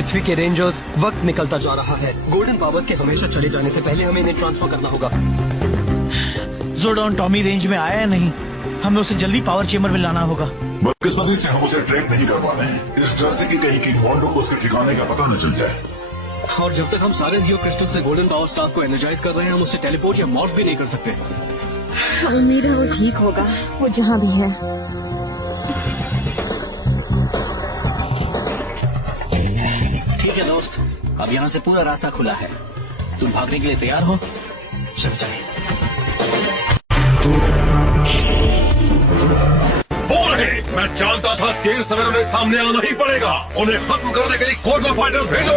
पृथ्वी के रेंजर्स, वक्त निकलता जा रहा है। गोल्डन पावर्स के हमेशा चले जाने से पहले हमें इन्हें ट्रांसफर करना होगा। जोडॉन टॉमी रेंज में आया है नहीं, हमें उसे जल्दी पावर चेम्बर में लाना होगा। बदकिस्मती से हम उसे ट्रैक नहीं कर पा रहे हैं, इस डर से कि कहीं की होंडो को उसके ठिकाने का पता न चल जाए। और जब तक हम सारे जियो क्रिस्टल से गोल्डन पावर स्टाफ को एनर्जाइज कर रहे हैं, हम उसे टेलीपोर्ट या मॉर्फ भी नहीं कर सकते। उम्मीद है वो ठीक होगा, वो जहाँ भी है। ठीक है दोस्त, अब यहाँ से पूरा रास्ता खुला है। तुम भागने के लिए तैयार हो? चल चले। मैं जानता था देर सवेर उन्हें सामने आना ही पड़ेगा। उन्हें खत्म करने के लिए कोर्बा फाइटर्स भेजो।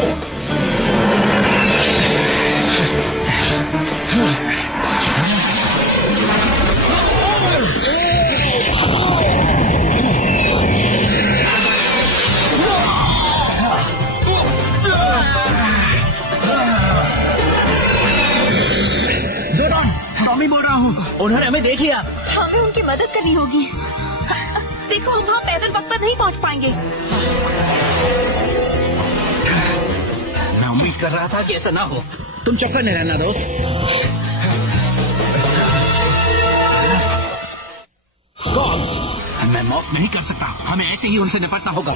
टॉमी बोल रहा हूँ, उन्होंने हमें देख लिया। हमें उनकी मदद करनी होगी। देखो, हम वहाँ पैदल वक्त पर नहीं पहुँच पाएंगे। मैं उम्मीद कर रहा था कि ऐसा ना हो। तुम चौकन्ने रहना दोस्त। गॉड्स, मैं मौत नहीं कर सकता, हमें ऐसे ही उनसे निपटना होगा।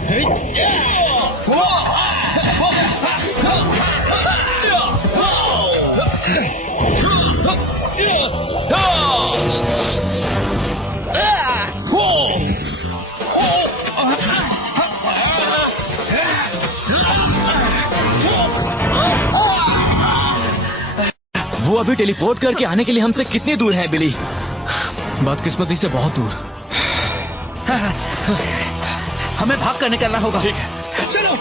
वो अभी टेलीपोर्ट करके आने के लिए हमसे कितनी दूर है बिली? बदकिस्मती से बहुत दूर। हमें भाग कर निकलना होगा। ठीक है, चलो।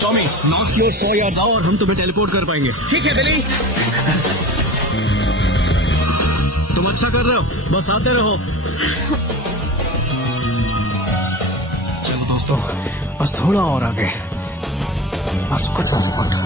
टॉमी, नॉर्थ की ओर 100 यार्ड जाओ और हम तुम्हें टेलीपोर्ट कर पाएंगे। ठीक है बिली। तुम अच्छा कर रहे हो, बस आते रहो। चलो दोस्तों, बस थोड़ा और आगे, बस कुछ और।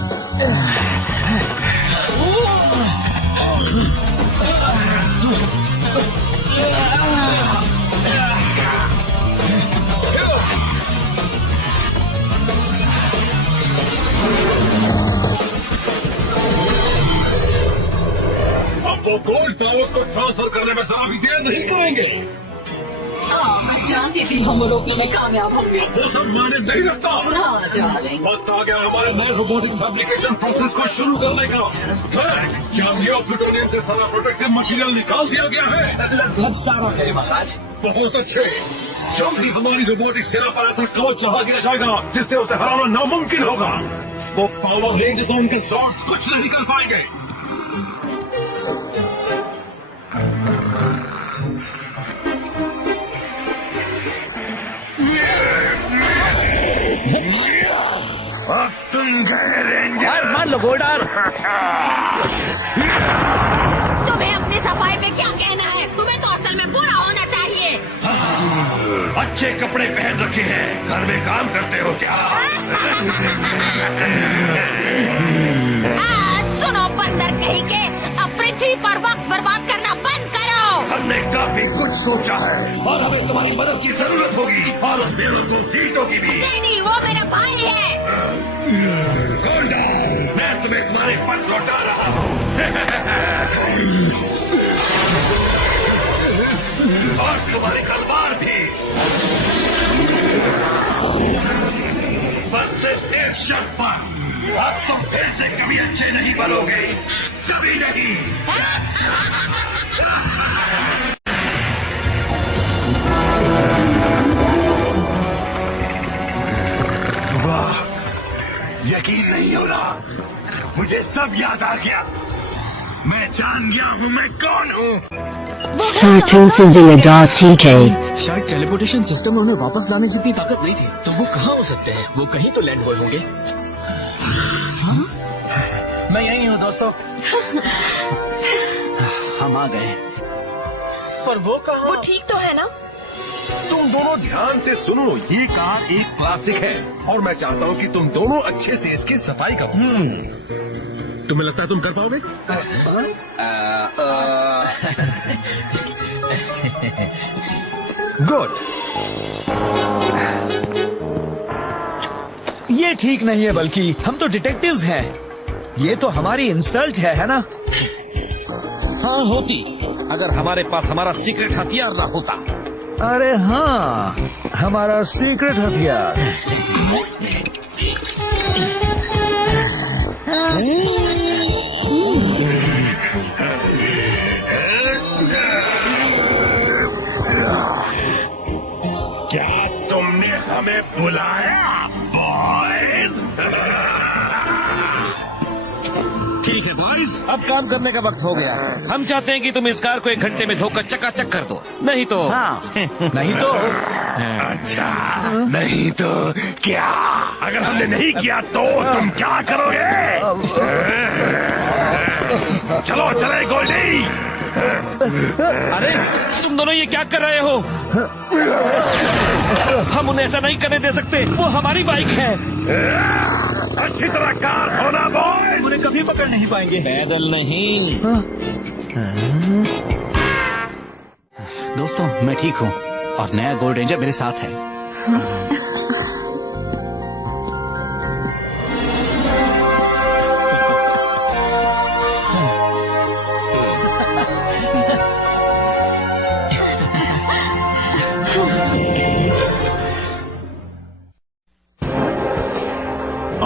अब वो गोल्ड पावर्स को ट्रांसफर करने में जरा भी देर नहीं करेंगे। मैं जानती थी हम रोकने में कामयाब होंगे। वो सब माने नहीं रखता। वक्त आ गया हमारे नए रोबोटिक फैब्रिकेशन प्रोसेस को शुरू करने का। क्या जियो प्लूटोनियम से सारा प्रोटेक्टिव मटेरियल निकाल दिया गया है? लगभग सारा है महाराज। बहुत अच्छे। जल्द ही हमारी रोबोटिक सेना पर ऐसा कवच चढ़ा दिया जाएगा जिससे उसे हराना नामुमकिन होगा। वो पावर रेंज से उनके शॉट्स कुछ नहीं कर पाएंगे। अब तुम गए रेंजर। मान लो गोल्डर। तुम्हें अपनी सफाई पे क्या कहना है? तुम्हें तो असल में बुरा होना चाहिए। अच्छे कपड़े पहन रखे हैं, घर में काम करते हो क्या? सुनो बंदर कहीं के, अब पृथ्वी पर वक्त बर्बाद करना बंद करो। हमने काफी कुछ सोचा है और हमें तुम्हारी मदद की जरूरत होगी और उस बेवकूफ कीटों की भी। नहीं, वो मेरा भाई है। गोल्डा, मैं तुम्हें तुम्हारे पद लौटा रहा हूँ। और तुम्हारी तलवार भी। बस सिर्फ एक शर्त पर, अब तुम फिर से कभी अच्छे नहीं बनोगे, कभी नहीं। वाह, यकीन नहीं हो रहा, मुझे सब याद आ गया। मैं जान गया हूँ मैं कौन हूँ। StarTunesIndia.tk शायद टेलीपोर्टेशन सिस्टम में उन्हें वापस लाने जितनी ताकत नहीं थी, तो वो कहाँ हो सकते हैं? वो कहीं तो लैंड हुए होंगे। मैं यही हूँ दोस्तों। हम आ गए। पर वो कहाँ? वो ठीक तो है ना? तुम दोनों ध्यान से सुनो, ये कार एक क्लासिक है और मैं चाहता हूँ कि तुम दोनों अच्छे से इसकी सफाई करो। तुम्हें लगता है तुम कर पाओगे? गुड। ये ठीक नहीं है, बल्कि हम तो डिटेक्टिव्स हैं। ये तो हमारी इंसल्ट है ना? हाँ होती, अगर हमारे पास हमारा सीक्रेट हथियार ना होता। अरे हाँ, हमारा सीक्रेट हथियार। क्या तुमने हमें बुलाया बॉयज? ठीक है बॉयज, अब काम करने का वक्त हो गया। हम चाहते हैं कि तुम इस कार को 1 घंटे में धोकर चकाचक कर दो, नहीं तो हाँ, नहीं तो अच्छा, नहीं तो क्या? अगर हमने नहीं किया तो तुम क्या करोगे? चलो चले गोल्डी। अरे तुम दोनों ये क्या कर रहे हो? हम उन्हें ऐसा नहीं करने दे सकते, वो हमारी बाइक है। अच्छी तरह कार होना बॉयज। उन्हें कभी पकड़ नहीं पाएंगे। पैदल नहीं। दोस्तों, मैं ठीक हूँ और नया गोल्ड रेंजर मेरे साथ है।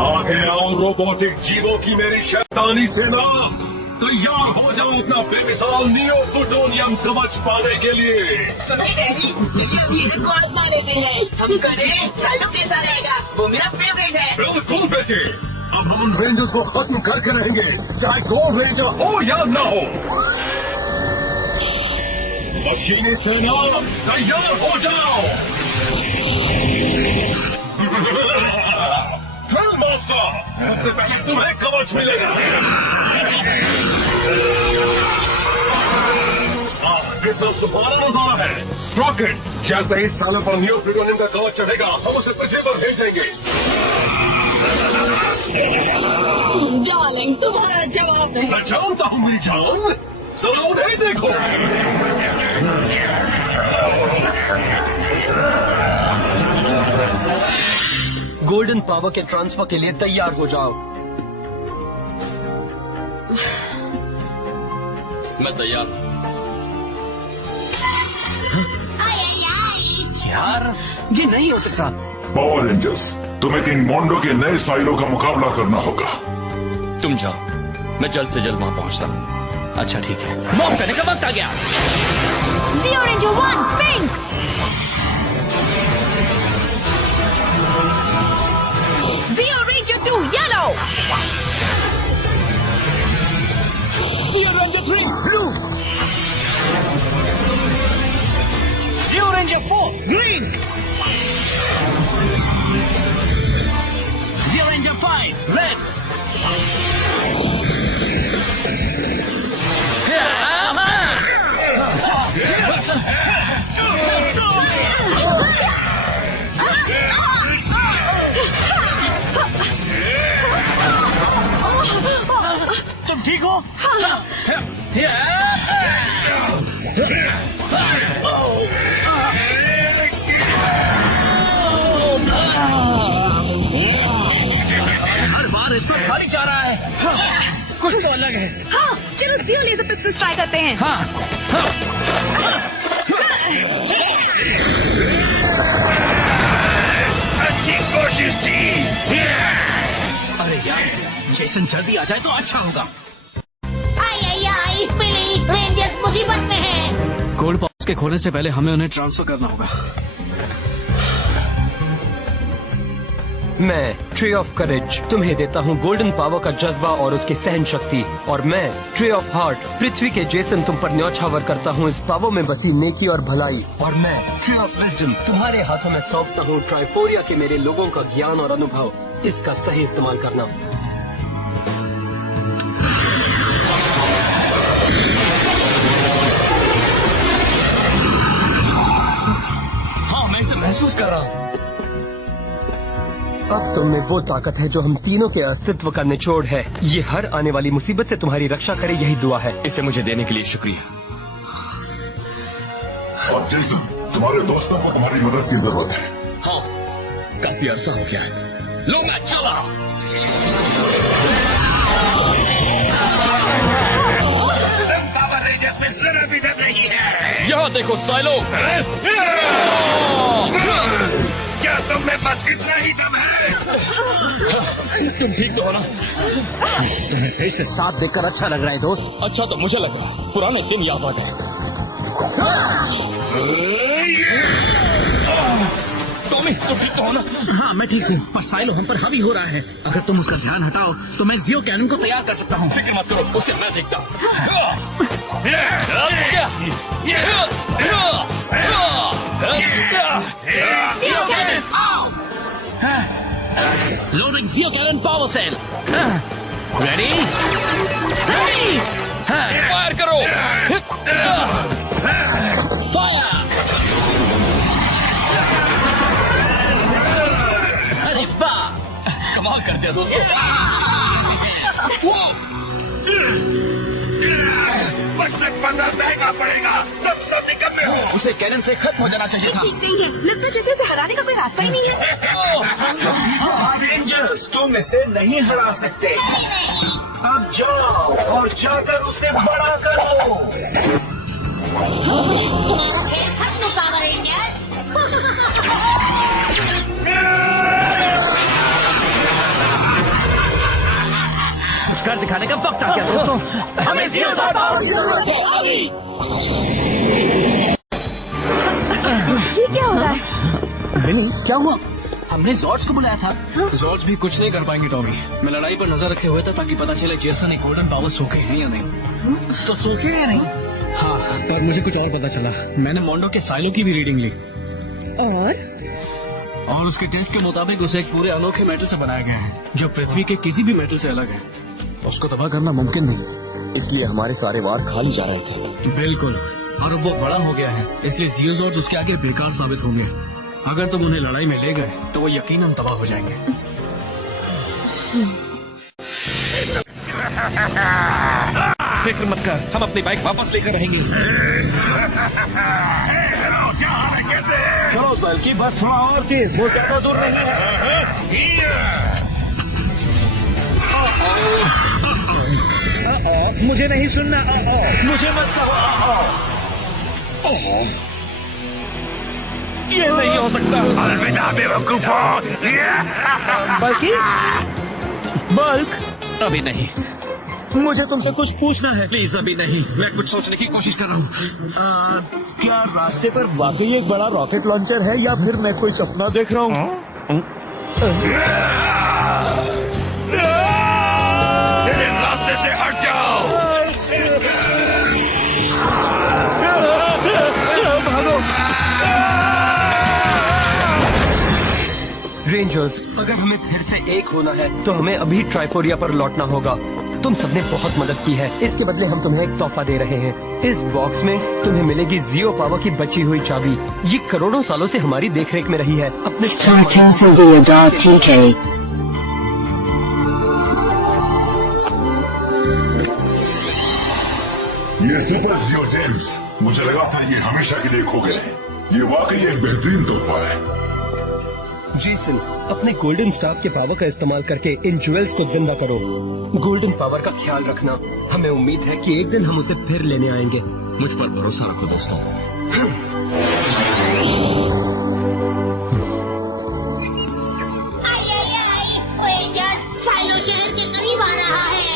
आगे आओ रोबोटिक जीवों की मेरी शैतानी सेना, तैयार हो जाओ अपना बेमिसाल नियो प्लूटोनियम समझ पाने के लिए। सुनाई डैडी, को आजमा लेते हैं। हम करें सालों कैसा रहेगा, वो मेरा फेवरेट है। बिल्कुल बेटे, अब हम उन रेंजर्स को खत्म करके रहेंगे, चाहे गोल्ड रेंजर हो या न हो। मशीनी सेना तैयार हो जाओ। सबसे पहले तुम्हें कवच मिलेगा। कितना सुपारा नजारा है। स्प्रॉकेट, जैसे ही सालों पर न्यू प्लूटोनियम का कवच चढ़ेगा, हम उसे पृथ्वी पर भेज देंगे। डार्लिंग, तुम्हारा जवाब है। मैं जानता हूँ मेरी जान, जरा उन्हें देखो। गोल्डन पावर के ट्रांसफर के लिए तैयार हो जाओ। मैं तैयार। यार, ये नहीं हो सकता। पावर रेंजर्स, तुम्हें 3 मोंडो के नए साइलों का मुकाबला करना होगा। तुम जाओ, मैं जल्द से जल्द वहां पहुंचता हूँ। अच्छा ठीक है। मॉफ करने का वक्त आ गया। Zeo Ranger 1 pink, Zeo Ranger 2 yellow, Zeo Ranger 3 blue, Zeo Ranger 4 green, Zeo Ranger 5 red. तुम ठीक हो? हर बार इस पर खाली जा रहा है। कुछ तो अलग है। हाँ, चलो Zeo लेजर पिस्टल ट्राई करते हैं। अच्छी कोशिश थी। अरे यार, जेसन जल्दी आ जाए तो अच्छा होगा। आई बिली, रेंजर्स मुसीबत में है। गोल्ड पावर्स के खोने से पहले हमें उन्हें ट्रांसफर करना होगा। मैं ट्री ऑफ करेज तुम्हें देता हूँ गोल्डन पावर का जज्बा और उसकी सहन शक्ति, और मैं ट्री ऑफ हार्ट पृथ्वी के जेसन तुम पर न्यौछावर करता हूँ इस पावर में बसी नेकी और भलाई, और मैं ट्री ऑफ विजडम तुम्हारे हाथों में सौंपता हूँ ट्राइपोरिया के मेरे लोगों का ज्ञान और अनुभव, इसका सही इस्तेमाल करना। हाँ, मैं इसे महसूस कर रहा हूँ। अब तुम में वो ताकत है जो हम तीनों के अस्तित्व का निचोड़ है। ये हर आने वाली मुसीबत से तुम्हारी रक्षा करे, यही दुआ है। इसे मुझे देने के लिए शुक्रिया। और जेसन, तुम्हारे दोस्तों को तुम्हारी मदद की जरूरत है। हाँ, काफी अरसा हो गया है। लो मैं चला। पावर रेंजर्स में जरा भी दम नहीं है। यहाँ देखो साइलो। क्या तुम में बस इतना ही दम है? तुम ठीक तो हो ना? तुम्हें फिर से साथ देखकर अच्छा लग रहा है दोस्त। अच्छा तो मुझे लगा पुराने दिन याद आ गए। टॉमी तुम ठीक तो हो ना? हाँ मैं ठीक हूँ, पर साइलो हम पर हावी हो रहा है। अगर तुम उसका ध्यान हटाओ तो मैं जियो कैनन को तैयार कर सकता हूँ। फिक्र मत करो, उसे मैं देखता हूँ। Loading geo cannon power cell. Ready? Fire करो। फायर! अरे वाह, कमाल कर दिया दोस्तों। बच्चन बंदा महंगा पड़ेगा, तब सब निकम्मे हो। उसे कैनन से खत्म हो जाना चाहिए था। ठीक नहीं है, लगता जगह से हराने का कोई रास्ता ही नहीं है। रेंजर्स तुम इसे नहीं हरा सकते। अब जाओ और जाकर उसे बड़ा करो। तुम्हारा खेल खत्म पावर रेंजर्स। कुछ कर दिखाने का वक्त आ गया दोस्तों। हमें जियो पावर की जरूरत है अभी। ये क्या हो रहा है? बिली क्या हुआ? हमने जॉर्ज को बुलाया था। जॉर्ज भी कुछ नहीं कर पाएंगे टॉमी। मैं लड़ाई पर नजर रखे हुए था ताकि पता चले जेसन एक गोल्डन पावर सूखे हैं या नहीं। तो सूखे या नहीं? हाँ, पर मुझे कुछ और पता चला। मैंने मोंडो के साइलो की भी रीडिंग ली और उसके टेस्ट के मुताबिक उसे एक पूरे अनोखे मेटल से बनाया गया है जो पृथ्वी के किसी भी मेटल से अलग है। उसको तबाह करना मुमकिन नहीं, इसलिए हमारे सारे वार खाली जा रहे थे। बिल्कुल। और अब वो बड़ा हो गया है, इसलिए जियो जॉर्ज उसके आगे बेकार साबित होंगे। अगर तुम उन्हें लड़ाई में ले गए तो वो यकीनन तबाह हो जाएंगे। फिक्र मत कर, हम अपनी बाइक वापस लेकर रहेंगे। चलो बल्कि बस थोड़ा और तेज, वो ज्यादा दूर नहीं है। मुझे नहीं सुनना। मुझे मत कहो। ये नहीं हो सकता। अलविदा बेवकूफों। बल्कि बल्क, अभी नहीं। मुझे तुमसे कुछ पूछना है। प्लीज अभी नहीं, मैं कुछ सोचने की कोशिश कर रहा हूँ। क्या रास्ते पर वाकई एक बड़ा रॉकेट लॉन्चर है या फिर मैं कोई सपना देख रहा हूँ? मेरे रास्ते से हट जाओ। भागो। रेंजर्स, अगर हमें फिर से एक होना है तो हमें अभी ट्राइपोरिया पर लौटना होगा। तुम सबने बहुत मदद की है, इसके बदले हम तुम्हें एक तोहफा दे रहे हैं। इस बॉक्स में तुम्हें मिलेगी जियो पावर की बची हुई चाबी। ये करोड़ों सालों से हमारी देखरेख में रही है। अपने ये सुपर जियो जेम्स, मुझे लगा था ये हमेशा के लिए खो गए। ये वाकई एक बेहतरीन तोहफा है। जेसन, अपने गोल्डन स्टाफ के पावर का इस्तेमाल करके इन ज्वेल्स को जिंदा करो। गोल्डन पावर का ख्याल रखना। हमें उम्मीद है कि एक दिन हम उसे फिर लेने आएंगे। मुझ पर भरोसा रखो दोस्तों। साइलो शहर के करीब आ रहा है।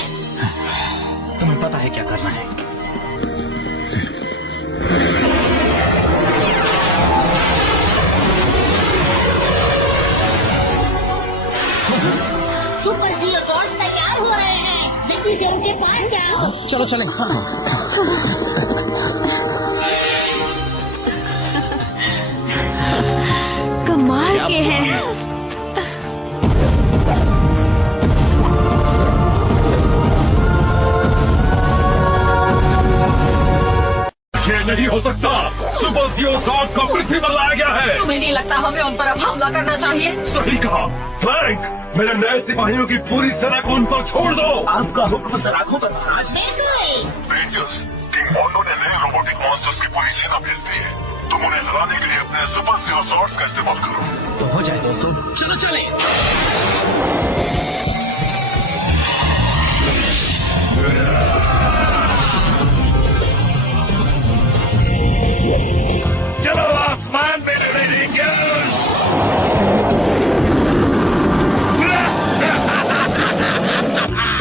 तुम्हें पता है क्या करना है। सुपर जियो टॉर्च तैयार हो रहे हैं, जल्दी से उनके पास जाओ। चलो चले। कमाल के हैं। ये नहीं हो सकता। सुपर जियो जॉर्ज को पृथ्वी पर लाया गया है। तुम्हें नहीं लगता हमें उन पर अब हमला करना चाहिए? सही कहा फ्रैंक, मेरे नए सिपाहियों की पूरी सेना को उन पर छोड़ दो। आपका हुक्म सराखों पर महाराज। रेंजर्स, किंग मोंडो ने नए रोबोटिक मॉन्स्टर्स की पूरी सेना भेज दी है। तुम उन्हें हराने के लिए अपने सुपर सीरो शॉट्स का इस्तेमाल करो। तो हो जाए दोस्तों, चलो चले। चलो आसमान में लड़ेंगे।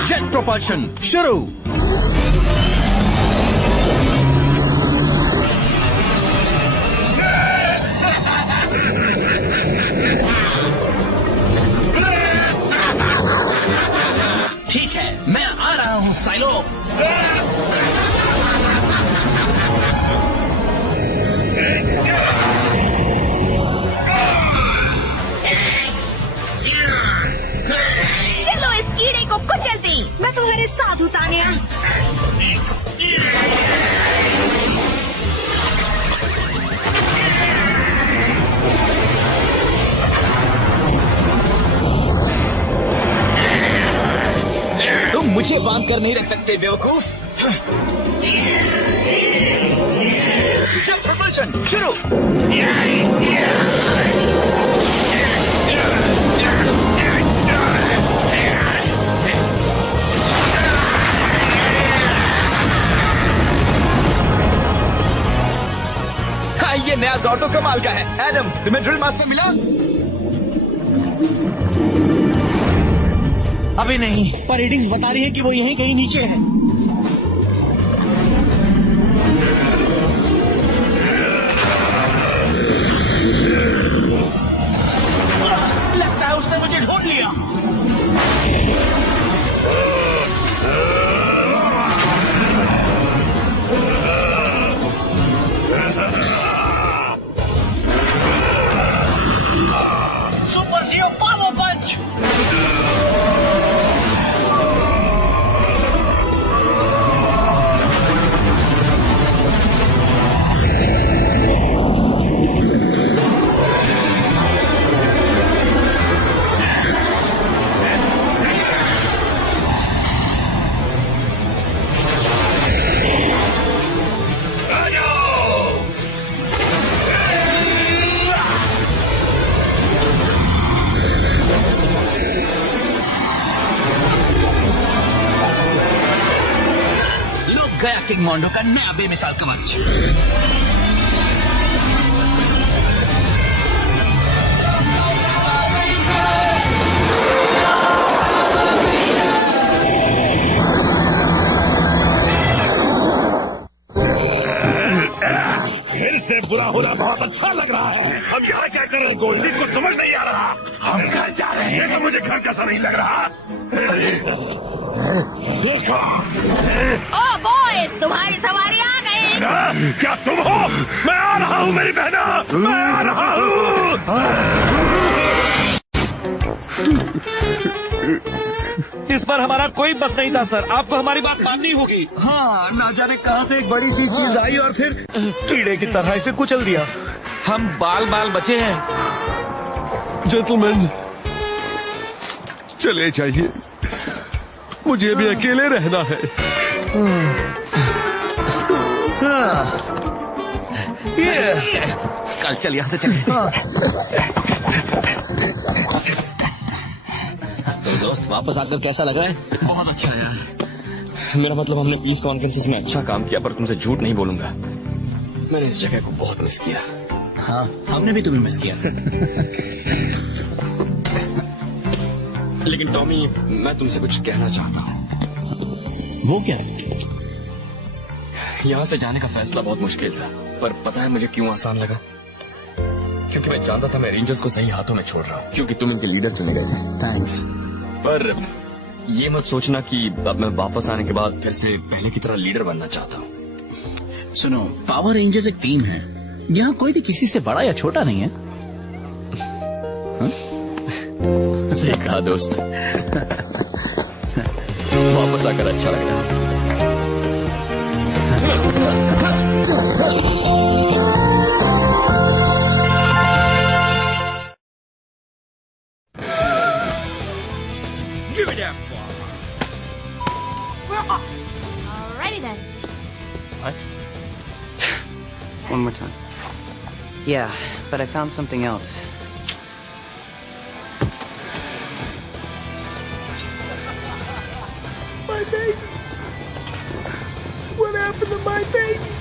जेट प्रोपल्शन शुरू। ठीक है, मैं आ रहा हूँ साइलो। चलो इस कीड़े को कुचल दी। मैं तुम्हारे साथ हूँ तानिया। तुम मुझे बांध कर नहीं रख सकते बेवकूफ। जंप प्रोपल्शन शुरू। हाँ, ये नया ऑटो कमाल का है। एडम, तुम्हें ड्रिल मास्टर मिला? अभी नहीं, पर रीडिंग्स बता रही है कि वो यहीं कहीं नीचे है। लगता है उसने मुझे ढूंढ लिया। सुपर सीरो पावर पंच। गया किंग मोंडो का नया बेमिसाल कवच। फिर से बुरा होना बहुत अच्छा लग रहा है। हम यहाँ क्या कर रहे हैं गोल्डी को समझ नहीं आ रहा। हम घर जा रहे हैं। देखो मुझे घर कैसा नहीं लग रहा। ओ बॉयज, तुम्हारी सवारी आ गई। क्या तुम हो? मैं आ रहा हूँ मेरी बहना, मैं आ रहा हूँ। इस पर हमारा कोई बस नहीं था सर, आपको हमारी बात माननी होगी। हाँ, ना जाने कहाँ से एक बड़ी सी चीज आई और फिर कीड़े की तरह इसे कुचल दिया। हम बाल बाल बचे हैं। जेंटलमैन, चले जाइए, मुझे भी अकेले रहना है। चल यहाँ से चले। तो दोस्त, वापस आकर कैसा लग रहा है? बहुत अच्छा है यार। मेरा मतलब हमने पीस कॉन्फ्रेंसेस में अच्छा काम किया, पर तुमसे झूठ नहीं बोलूंगा, मैंने इस जगह को बहुत मिस किया। हाँ, हमने भी तुम्हें मिस किया। लेकिन टॉमी, मैं तुमसे कुछ कहना चाहता हूँ। वो क्या है? यहाँ से जाने का फैसला बहुत मुश्किल था, पर पता है मुझे क्यों आसान लगा? क्योंकि मैं जानता था मैं रेंजर्स को सही हाथों में छोड़ रहा हूँ, क्योंकि तुम इनके लीडर चले गए थे। थैंक्स। पर ये मत सोचना कि अब मैं वापस आने के बाद फिर से पहले की तरह लीडर बनना चाहता हूँ। सुनो, पावर रेंजर्स एक टीम है। यहाँ कोई भी किसी से बड़ा या छोटा नहीं है। सही कहा दोस्त। वापस आकर अच्छा लग रहा है। Give it up. We're off. Alrighty then. What? One more time. Yeah, but I found something else. My baby! What happened to my baby?